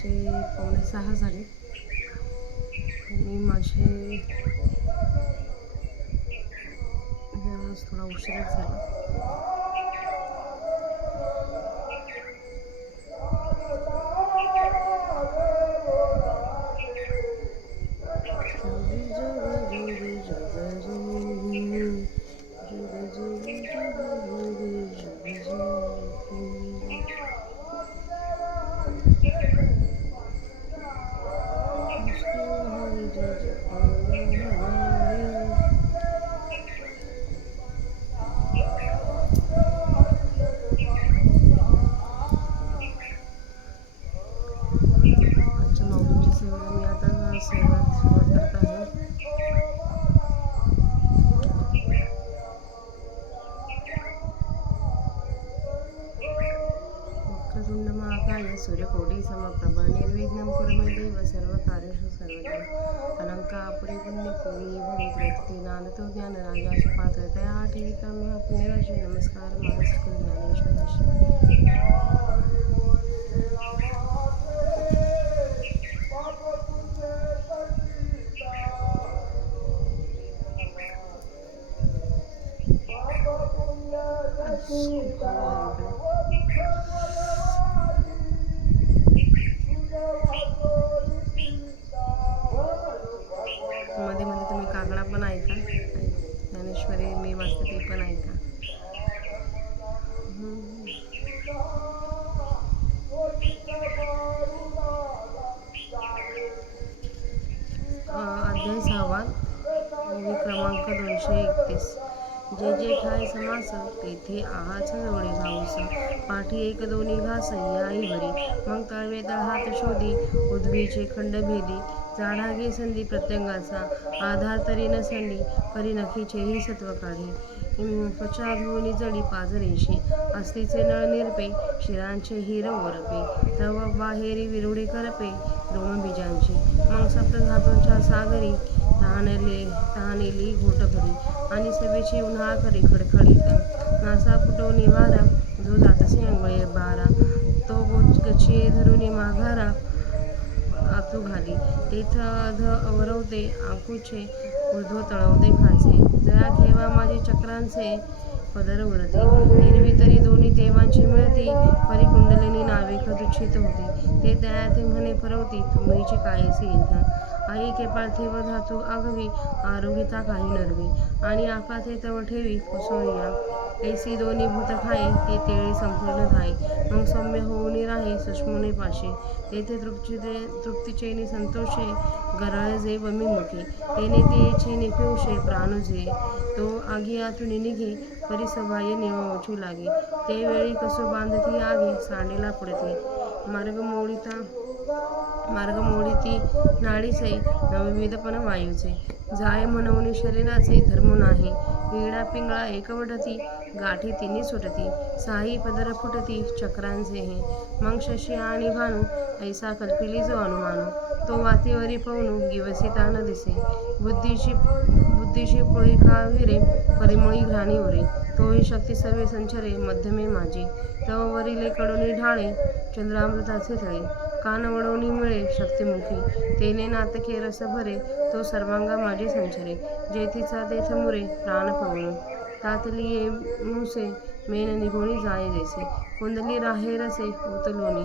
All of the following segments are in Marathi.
सकाळचे 5:45 झाले आणि माझे आज थोडा उशीरच झाला. आजच्या माऊलींची सेवेला मी आता सुरुवात करत आहे. वक्रतुंड महाकाय सूर्यकोटी समप्रभा निर्विघ्नं कुरु मे देव सर्वकार्येषु सर्वदा अलंकापुरी पुण्यभूमी भवित्रयति नानतो ज्ञानराजा सुपात्रतया ठेविता महा पुण्यराशी नमस्कार महास्कल ज्ञानेश्वराशी. मध्ये मध्ये तुम्ही कागडा पण ऐका, ज्ञानेश्वरी मी वाचते ते पण ऐका. अध्याय 6 ओवी क्रमांक 231. जे जे ठाय समास तेथे आहाच जवळे जाऊस पाठी एक दोन्ही घास याई भरी मग तळवे तळहात शोधी उद्भीचे खंडभेदी जाढागे संधी प्रत्यंगाचा आधार तरी नसंडी करी नखीचेही सत्व काढे त्वचा धुवनी जडी पाजरेशी अस्थिचे नळ निरपे शिरांचे हिर ओरपे तव बाहेरी विरुडी करपे रोमबीजांची मग सप्तधातूंच्या सागरी तहानेली घोट भरी आणि सभेची उन्हाळ करी खडखडीत नासा फुटवणी वारा जो जातसे अंगळे बारा तो गच्छिये धरुनी माघारा आतू घाली तेथ अध अवरवते आकुचे ऊर्ध्व तळवते खाचे जया ठेवा माझे चक्रांचे पदर उरते एरवी तरी दोन्ही देवांची मिळती परिकुंडलिनी नावे खदुच्छित होती ते दया ते म्हणे फरवती तुम्हीची कायसी इंधन आई के पार्थिव धातू आगवी आरोगिता काही नरवी आणि आकाथे तव ठेवी कुसळिया ऐसी दोन्ही भूत खाये ते तेळी संपूर्ण धाई मग सौम्य होऊन राहे सुष्मुने पाशे तेथे तृप्तीचे संतोषे गरळे जे वमिमुखे तेने तेचे निपिवशे प्राणुजे तो आगी आतून निघे परिसभाय निवचू लागे ते वेळी कसो बांधती आगे सांडेला पडते मार्ग मोडीती नाडीचे नवविधपण वायूचे जाय म्हणून शरीराचे धर्म नाही विडा पिंगळा एकवटती गाठी तिन्ही सुटती साई पदर फुटती चक्रांचे हे मग शशी आणि भानू ऐसा कल्पिली जो अनुमानू तो वातीवरी पवनू गिवसिता न दिसे बुद्धीशी पोळी खाविरे परिमळी घ्राणी उरे तोही शक्ती सर्वे संचरे मध्यमे माझी तव वरिले कडोनी ढाळे चंद्रामृताचे तळे कान वडवणी मिळे शक्तिमुखी तेने नातके रस भरे तो सर्वांगा माझे संचरे जेथीचा तेथ मुरे प्राण पवनू तातलिये मुसे मेन निघोणी जाय जैसे कुंडली राहे रसे उतलोनी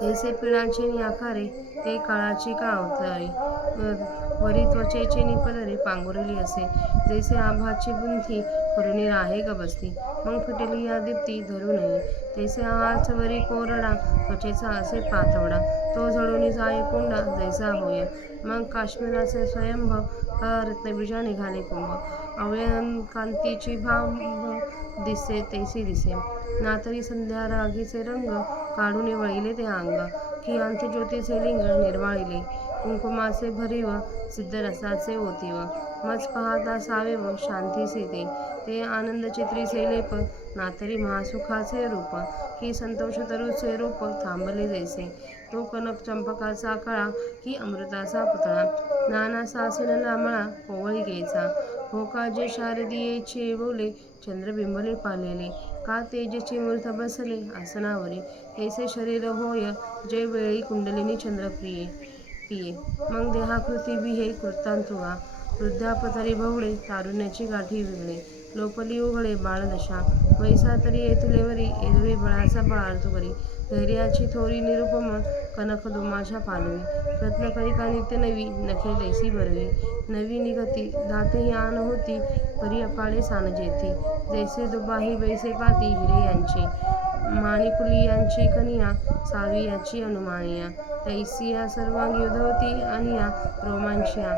तैसे पिळांचे आकारे ते काळाची का अवतारे वरी त्वचेचे निपदरे पांघुरली असे जैसे आभाची गुंथी करुणी राहे गबसती मग फुटली या दीप्ती धरू नये तैसे आहाच वरी कोरडा त्वचेचा असे पातवडा तो झळून जाय कोंडा जैसा होय मग काश्मीराचे स्वयंभव का रत्नबीजा निघाले कुंभ अवयंकांतीची भाव दिसे तैसी दिसे नातरी संध्या रागीचे रंग काढून वळिले ते अंग की अंत्यज्योतीचे लिंग निर्वाळिले कुंकुमाचे भरीव सिद्धरसाचे ओतीव मज पाहता सावेव शांती सीते ते आनंद चित्रीचे लेप नातरी महासुखाचे रूप की संतोष तरुचे रूप थांबले जैसे तो कनक चंपकाचा कळा की अमृताचा पुतळा नाना सासिन लांबळा कोवळी गेचा हो का जे शारदीयेचे बोले चंद्रबिंबले पालेले, का तेजची मूर्त बसले आसनावरी, ऐसे शरीर होय जे वेळी कुंडलिनी चंद्रप्रिये तिये. मग देहाकृती बिहे कृतांतुगा, वृद्धापतरी बहुळे तारुण्याची गाठी वेगळे, लोपली उघडे बाळदशा, वैसा तरी येतुलेवरी एरवी बळाचा बळार्थ करी, धैर्याची थोरी निरुपम कनकदुमाच्या पालवी, रत्नकळिका नित्य नवी नखे दैसी बरवी, नवी निघती दातही आन होती परी अपाळे सानजेती, जैसे दुबाही बैसे काती हिरे यांची, माणिकुली यांची कनिया सावी याची अनुमानिया, तैसिया सर्वांगी उधवती अनिया रोमांचिया,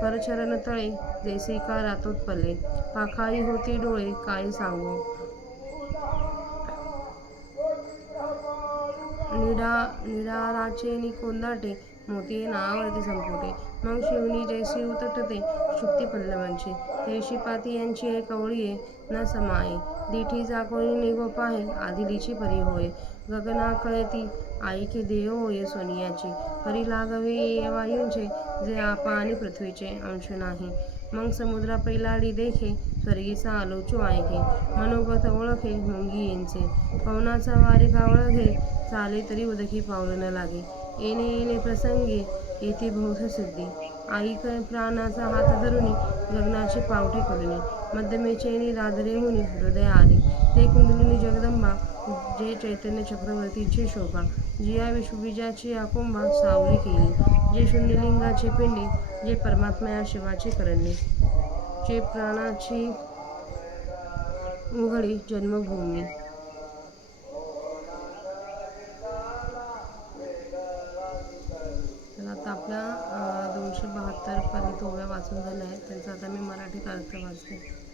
करचरण तळे जैसे का रातोत्पले, पाखाळी होती डोळे काय सांगू, निडाराचे नि कोंदाटे मोतिये नावावरती संपुटे, मग शिवणी जैसी उतटते शुक्ती पल्लवांची, तैशी पाती यांची एक कवळीये न समाये, दिठी जाकोनी निगो पाहे आदिलीची परी होय, गगनाकळती आईके देव होय सोनियाची, परी लागवे ये वायूंचे जे आपा आणि पृथ्वीचे अंश नाही, मग समुद्रा पैलाडी देखे स्वर्गीचा आलोचो ऐके, मनोगत ओळखे मुंगी येंचे, पवनाचा वारिका ओळखे चाले तरी उदकी पाऊल न लागे, येणे येणे प्रसंगी येथे बहुध सिद्धी, ऐक प्राणाचा हात धरुनी गगनाची पावटे करुनी, मध्यमेचैनी दादरे हुनी हृदय आली, ते कुंडलिनी जगदंबा जे चैतन्य चक्रवर्तीची शोभा, जिया विश्वबीजाची आकुंभा सावली केली, जे शून्यलिंगाची पिंडी, जे परमात्मा या शिवाची करणी, जे प्राणाची उघडी जन्मभूमी. तर आता आपल्या 272 पर्यंत ओव्या वाचून झाल्या आहेत. त्यांचा आता मी मराठीत अर्थ वाचते.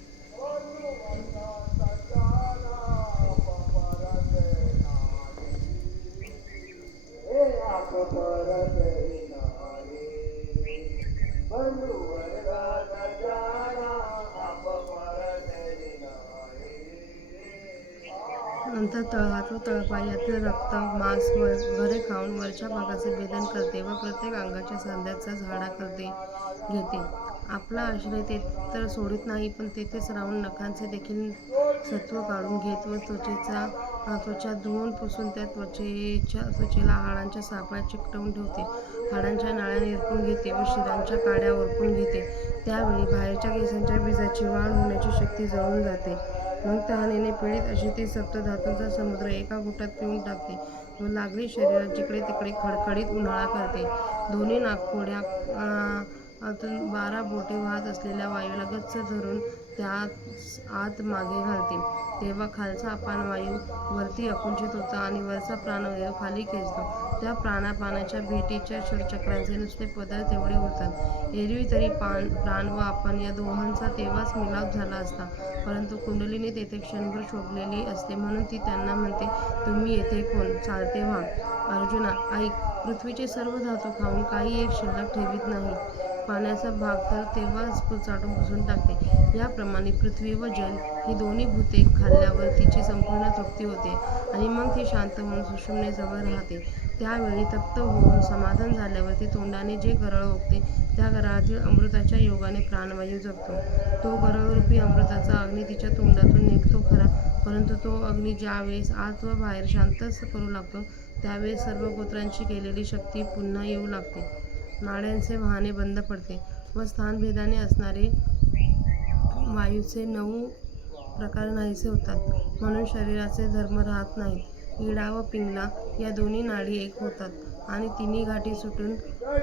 नंतर तळहात व तळपाय यातील रक्त मांस वगैरे खाऊन वरच्या भागाचे भेदन करते व प्रत्येक अंगाच्या सांध्याचा झाडा करते घेते. आपला आश्रय ते तर सोडित नाही, पण तेथेच राहून नखांचे देखील सत्व काढून घेत व त्वचा धुवून पुसून त्या त्वचेला हाडांच्या सापळ्या चिकटवून ठेवते. हाडांच्या नाळ्या निरपून घेते व शिरांच्या काड्या ओरपून घेते. त्यावेळी बाहेरच्या केसांच्या बीजाची वाढ होण्याची शक्ती जळून जाते. मग तहानेने पीडित अशी ती सप्तधातूंचा समुद्र एका घोटात पिऊन टाकते व लागली शरीरात जिकडे तिकडे खडखडीत उन्हाळा करते. दोन्ही नाकपुड्या आतून 12 बोटे वाहत असलेल्या वायूला गच्च धरून त्यात आत मागे घालते. तेव्हा खालचा अपान वायू वरती आकुंचित होतो आणि वरचा प्राणवायू खाली खेचतो. त्या प्राणापानाच्या भेटीच्या षटचक्रांचे नुसते पदर तेवढे उरतात. एरवी तरी प्राण व अपान या दोहांचा तेव्हाच मिलाप झाला असता, परंतु कुंडलिनी तेथे क्षणभर शोभलेली असते म्हणून ती त्यांना म्हणते, तुम्ही येथे कोण? चालते व्हा. अर्जुना ऐक, पृथ्वीचे सर्व धातू खाऊन काही एक शिल्लक ठेवीत नाही. पाण्याचा भाग तर तेव्हाच चाटून पुसून टाकते. याप्रमाणे पृथ्वी व जल ही दोन्ही भूते खाल्ल्यावर तिची संपूर्ण तृप्ती होते आणि मग ती शांत होऊन सुषुम्नेजवळ राहते. त्यावेळी तप्त होऊन समाधान झाल्यावर ती तोंडाने जे गरळ ओकते त्या गरळातील अमृताच्या योगाने प्राणवायू जगतो. तो गरळरूपी अमृताचा अग्नी तिच्या तोंडातून निघतो खरा, परंतु तो अग्नी ज्यावेळेस आत व बाहेर शांतच करू लागतो त्यावेळेस सर्व गोत्रांची केलेली शक्ती पुन्हा येऊ लागते. नाड्यांचे वाहने बंद पडते व स्थानभेदाने असणारे वायूचे 9 प्रकार नाहीसे होतात. म्हणून शरीराचे धर्म राहत नाहीत. इडा व पिंगला या दोन्ही नाडी एक होतात आणि तिन्ही गाठी सुटून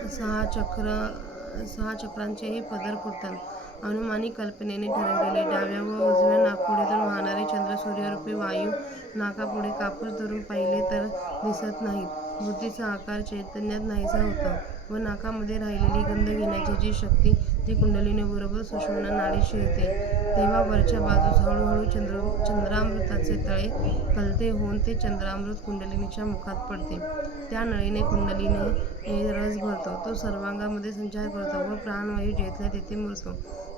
6 चक्रांचेही पदर फुटतात. अनुमानिक कल्पनेने ठरवलेले डाव्या व उजव्या नाकपुडीतून वाहणारे चंद्रसूर्यरूपी वायू नाकापुढे कापूस धरून पाहिले तर दिसत नाहीत. बुद्धीचा आकार चैतन्यात नाहीसा होतो व नाकामध्ये राहिलेली गंध घेण्याची जी शक्ती ती कुंडलिनीबरोबर सुषुम्ना नाडीत शिरते. तेव्हा वरच्या बाजूस हळूहळू चंद्रामृताचे तळे कलते होऊन ते चंद्रामृत कुंडलिनीच्या मुखात पडते. त्या नळीने कुंडलिनी रस भरतो, तो सर्वांगामध्ये संचार करतो व प्राणवायू जेथल्या तेथे मुरतो.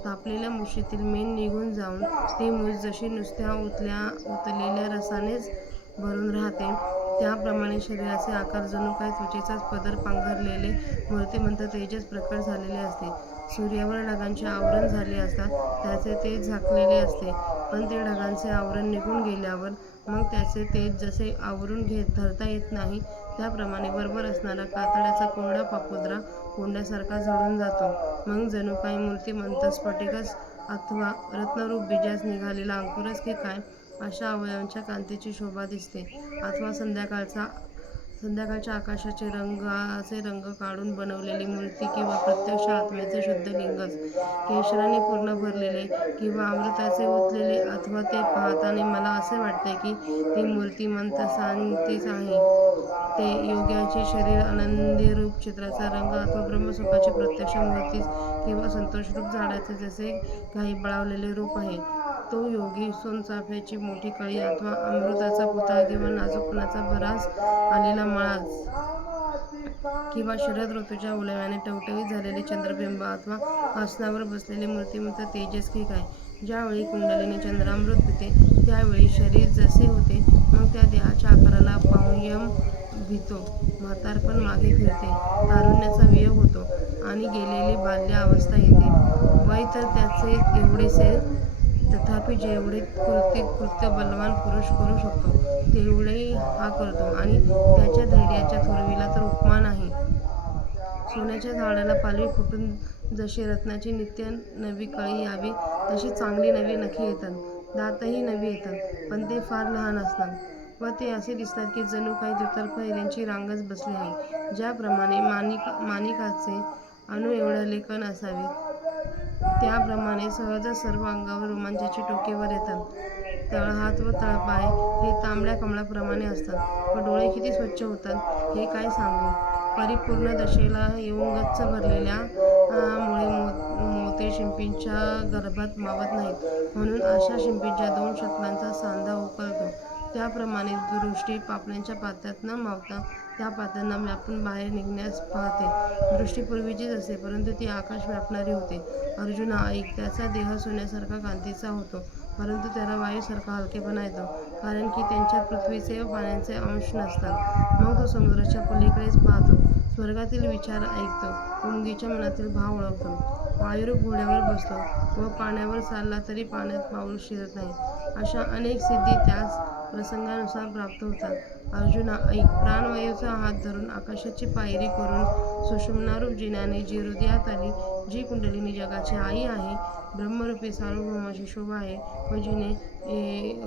तापलेल्या मुशीतील मेण निघून जाऊन ती मुस जशी नुसत्या उतलेल्या रसानेच भरून राहते, त्याप्रमाणे शरीराचे आकार जणू काय त्वचेचाच पदर पांघरलेले मूर्तिमंत तेजस प्रकट झालेले असते. सूर्यावर ढगांचे आवरण झाले असता त्याचे तेज झाकलेले असते, पण ते ढगांचे आवरण निघून गेल्यावर मग त्याचे तेज जसे आवरून धरता येत नाही, त्याप्रमाणे वरवर असणारा कातड्याचा कोरडा पापुद्रा कोंड्यासारखा जळून जातो. मग जणू काही मूर्तिमंत स्फटिकच अथवा रत्नरूप बीजास निघालेला अंकुरच की काय, अशा अवयवांच्या कांतीची शोभा दिसते. अथवा संध्याकाळच्या आकाशाचे रंग काढून बनवलेली मूर्ती किंवा प्रत्यक्ष आत्म्याचे शुद्ध लिंगच, केशराने पूर्ण भरलेले किंवा अमृताचे ओतलेले, अथवा ते पाहताना मला असे वाटते की ती मूर्तिमंत शांतीच आहे. ते योग्याचे शरीर आनंदी रूप चित्राचा रंग, अथवा ब्रह्मसुखाची प्रत्यक्ष मूर्तीच किंवा संतोषरूप झाडाचे जसे काही बळावलेले रूप आहे. तो योगी सोनचाफ्याची मोठी कळी अथवा अमृताचा पुतळा किंवा नाजूकपणाचा भरास आलेला मळाच, किंवा शरद ऋतूच्या ओलाव्याने टवटवीत झालेले चंद्रबिंब, अथवा आसनावर बसलेले मूर्तिमंत तेजस की काय. ज्यावेळी कुंडलिनी चंद्रामृत पिते त्यावेळी शरीर जसे होते, मग त्या देहाच्या आकाराला पाहून यम भितो, म्हातारपण मागे फिरते, तारुण्याचा वियोग होतो आणि गेलेली बाल्य अवस्था येते. वय तर त्याचे एवढेसेच, तथापि जेवढे कृत्य बलवान पुरुष करू शकतो तेवढे हा करतो, आणि त्याच्या धैर्याच्या थोरवीला तर उपमा नाही. सोन्याच्या झाडाला पालवी फुटून जशी रत्नाची नित्य नवी कळी यावी तशी चांगली नवी नखे येतात, दातही नवी येतात, पण ते फार लहान असतात, व ते असे दिसतात की जणू काही दुतर्फा हिऱ्यांची रांगच बसली आहे. ज्याप्रमाणे माणिकाचे अणू एवढे कण असावेत, त्याप्रमाणे सहजच सर्व अंगावर रोमांचाची टोके वर येतात. तळहात व तळपाय हे तांबड्या कमळाप्रमाणे असतात, व डोळे किती स्वच्छ होतात हे काय सांगू. परिपूर्ण दशेला येऊन गच्च भरलेल्या मुळे मोते शिंपीच्या गर्भात मावत नाहीत, म्हणून अशा शिंपीच्या 2 शतलांचा सांधा उकलतो. त्याप्रमाणे दृष्टी पापण्यांच्या पात्यात न मावता त्या पात्यांना व्यापून बाहेर निघण्यास पाहते. दृष्टी पूर्वीचीच असते, परंतु ती आकाश व्यापणारी होते. अर्जुना ऐक, त्याचा देह सोन्यासारखा कांतीचा होतो, परंतु त्याला वायूसारखा हलकेपणा येतो, कारण की त्यांच्यात पृथ्वीचे व पाण्याचे अंश नसतात. मग तो समुद्राच्या पलीकडेच पाहतो, स्वर्गातील विचार ऐकतो व मुंगीच्या मनातील भाव ओळखतो. वायुरूप घोड्यावर बसतो व पाण्यावर चालला तरी पाण्यात पाऊल शिरत नाही. अशा अनेक सिद्धी त्यास प्रसंगानुसार प्राप्त होतात. अर्जुना ऐक, प्राणवायूचा हात धरून आकाशाची पायरी करून सुषुम्नारूप जिन्याने जी हृदयात आली, जी कुंडलिनी जगाची आई आहे, ब्रह्मरूपी सार्वभौमाची शोभा आहे, व जिने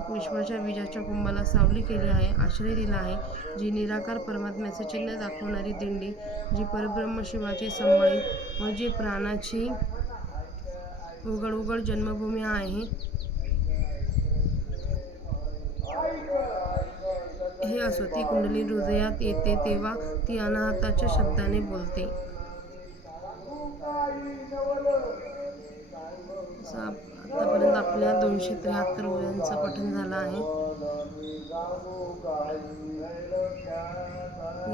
विश्वाच्या बीजाच्या कुंभाला सावली केली आहे, आश्रय दिला आहे, जी निराकार परमात्म्याचे चिन्ह दाखवणारी दिंडी, जी परब्रह्म शिवाची संबळी व जी प्राणाची उघड जन्मभूमी आहे, हे असो ती कुंडलिनी हृदयात येते तेव्हा ती अनाहताच्या शब्दाने बोलते. आतापर्यंत आपल्या 273 ओव्यांचं पठण झालं आहे.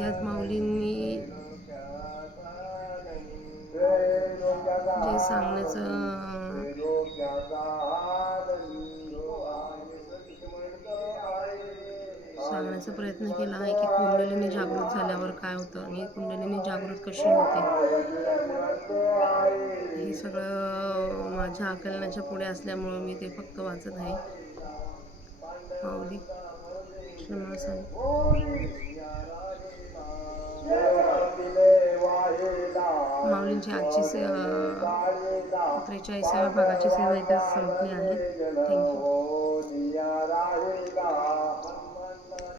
यात माऊलींनी जे सांगण्याचा प्रयत्न केला आहे की कुंडलिनी जागृत झाल्यावर काय होतं आणि कुंडलिनी जागृत कशी होते. हे सगळं माझ्या आकलनाच्या पुढे असल्यामुळं मी ते फक्त वाचत आहे. माऊली क्षमा सांग. माऊलींची आजची 43व्या भागाची सेवा इथे संपली आहे. थँक्यू.